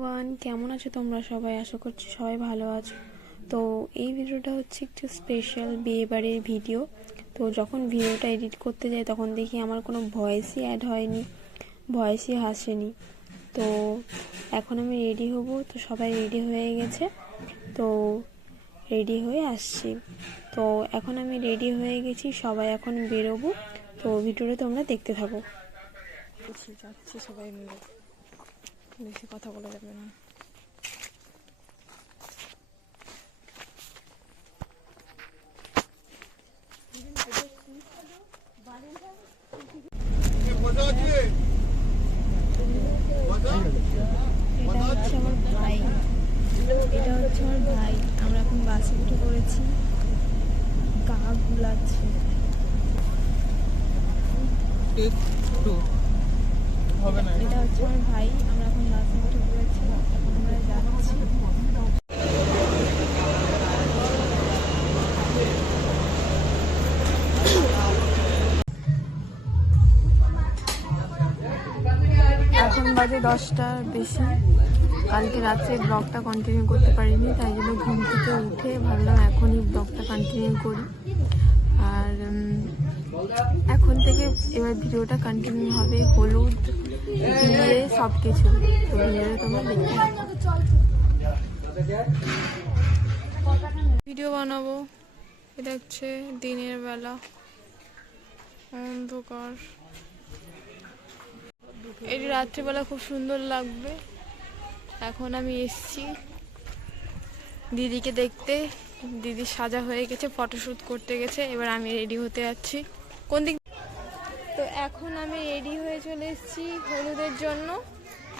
One কেমন আছো তোমরা সবাই? আশা করছি সবাই ভালো আছো। তো এই ভিডিওটা হচ্ছে একটু স্পেশাল বিয়ে বাড়ির ভিডিও। তো যখন ভিডিওটা এডিট করতে যাই, তখন দেখি আমার কোনো ভয়েসই অ্যাড হয়নি ভয়েসই হাসেনি তো এখন আমি রেডি হব। তো সবাই রেডি হয়ে গেছে। তো রেডি হয়ে আসছি। তো এখন আমি রেডি হয়ে গেছি, সবাই এখন বেরোবো। তো ভিডিওটা তোমরা দেখতে থাকো। যাচ্ছি সবাই মিলে। বেশি কথা বলা যাবে না। এটা হচ্ছে আমার ভাই। এটা হচ্ছে আমার ভাই আমরা এখন বাসে উঠে পড়েছি। গা গুলাচ্ছে। এটা হচ্ছে আমার ভাই এখন বাজে দশটা বেশি। কালকে রাত্রে ব্লগটা কন্টিনিউ করতে পারিনি, তাই জন্য ঘুম থেকে উঠে ভাবলাম এখনই ব্লগটা কন্টিনিউ করি। আর এখন থেকে এবার ভিডিওটা কন্টিনিউ হবে হলুদ বিয়ে সব কিছু তো তোমরা দেখতে ভিডিও বানাবো। এটা হচ্ছে দিনের বেলা। অন্ধকার। এটি রাত্রিবেলা খুব সুন্দর লাগবে। এখন আমি এসছি দিদিকে দেখতে। দিদি সাজা হয়ে গেছে ফটোশ্যুট করতে গেছে। এবার আমি রেডি হতে যাচ্ছি। কোন দিক তো এখন আমি রেডি হয়ে চলে এসেছি হলুদের জন্য।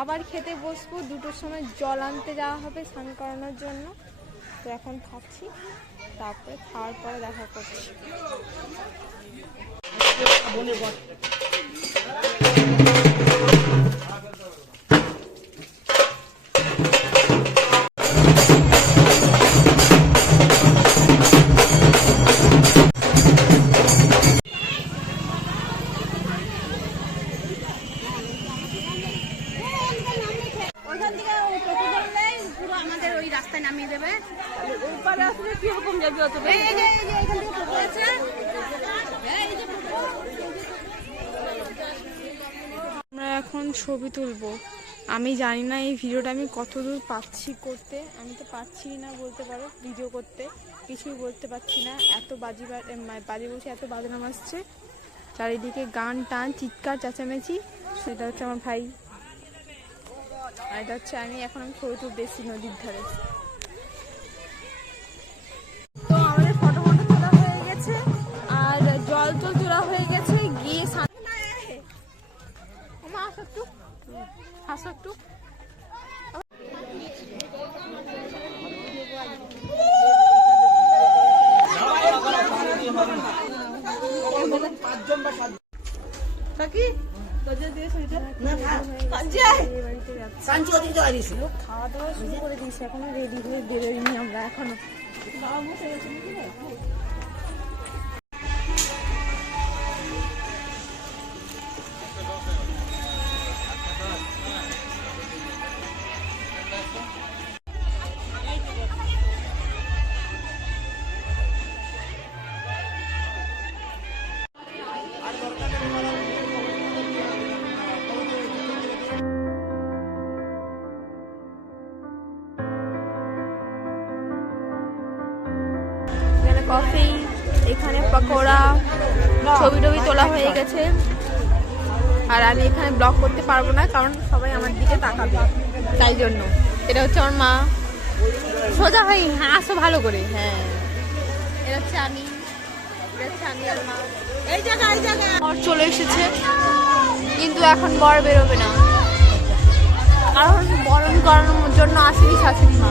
আবার খেতে বসবো, দুটোর সময় জল আনতে যাওয়া হবে স্নান করানোর জন্য। তো এখন খাচ্ছি, তারপরে খাওয়ার পরে দেখা করছি। আমরা এখন ছবি তুলবো। আমি জানি না এই ভিডিওটা আমি কতদূর পাচ্ছি করতে। আমি তো পাচ্ছি না বলতে পারো ভিডিও করতে। কিছুই বলতে পারছি না। এত বাজি বা- এম, বাজি বসে এত বাজনা আসছে চারিদিকে গান টান চিৎকার চেঁচামেচি। সেটা হচ্ছে আমার ভাই। আর এটা হচ্ছে আমি এখন আমি ছবি তুলতেছি নদীর ধারে। খাওয়া দাওয়া শুরু করে দিয়েছি এখনও রেডি হয়ে বেরোয়নি আমরা এখনও। এখানে পকোড়া ছবি টবি তোলা হয়ে গেছে। আর আমি এখানে ব্লগ করতে পারব না, কারণ সবাই আমার দিকে তাকাবে। তাই জন্য। এটা হচ্ছে আমার মা। সোজা ভাই হ্যাঁ আসো ভালো করে। হ্যাঁ। এটা হচ্ছে আমি। বর চলে এসেছে। কিন্তু এখন বর বেরোবে না। কারণ বরণ করানোর জন্য আসেনি শাশুড়ি মা।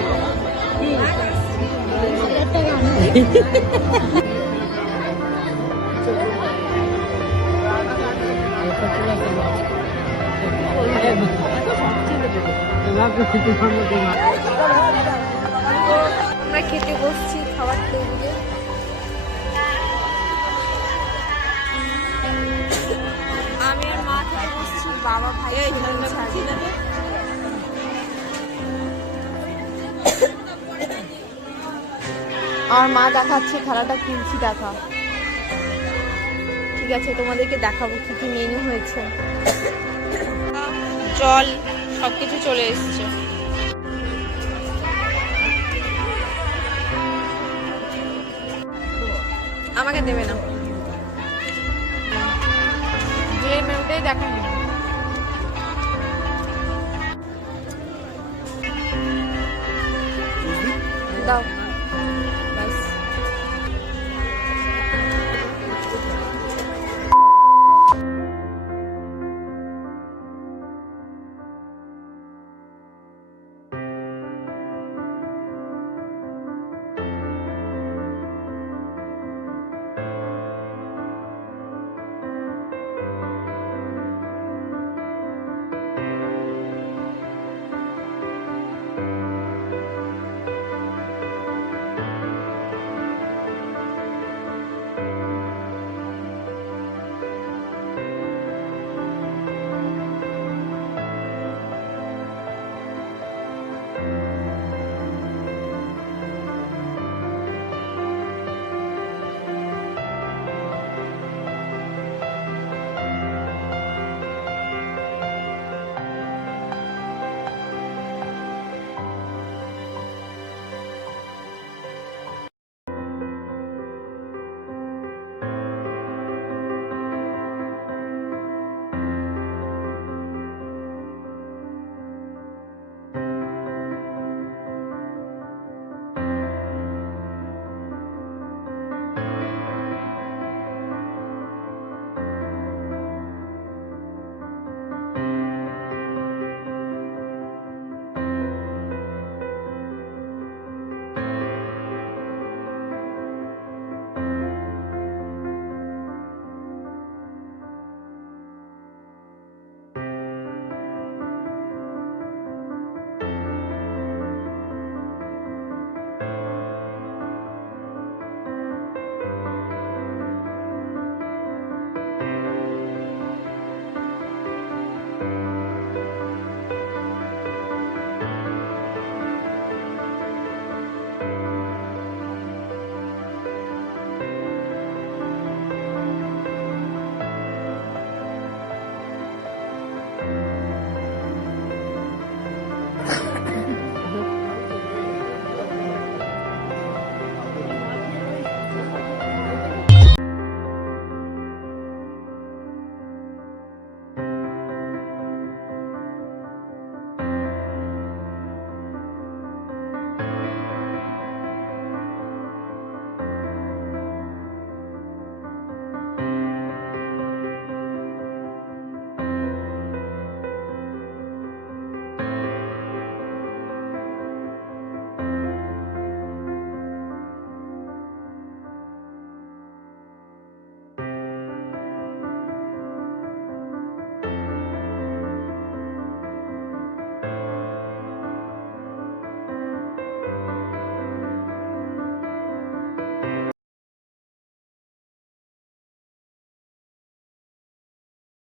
আমরা খেতে বসছি খাবার টেবিলে। আমি মা খেতে বসছি বাবা ভাই আমার মা দেখাচ্ছে খেলাটা কিনছি দেখা। ঠিক আছে তোমাদেরকে দেখাবো কি কি মেনু হয়েছে। জল সবকিছু চলে এসছে। আমাকে দেবে না। যে মেনুটাই দেখান দাও।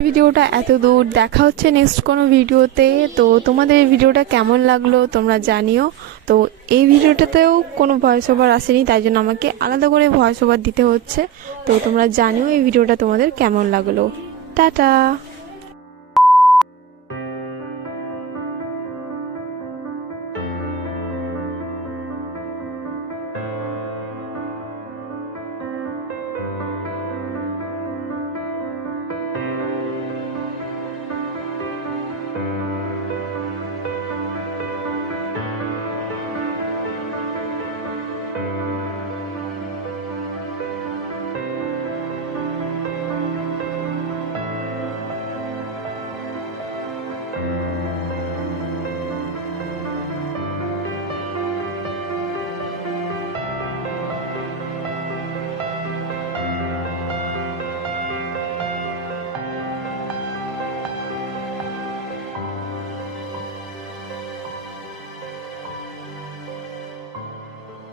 ভিডিওটা এত দূর দেখা হচ্ছে নেক্সট কোনো ভিডিওতে, তো তোমাদের এই ভিডিওটা কেমন লাগল তোমরা জানিও। তো এই ভিডিওটাতেও কোনো ভয়েস ওভার আসেনি, তাই জন্য আমাকে আলাদা করে ভয়েস ওভার দিতে হচ্ছে। তো তোমরা জানিও এই ভিডিওটা তোমাদের কেমন লাগল। টাটা!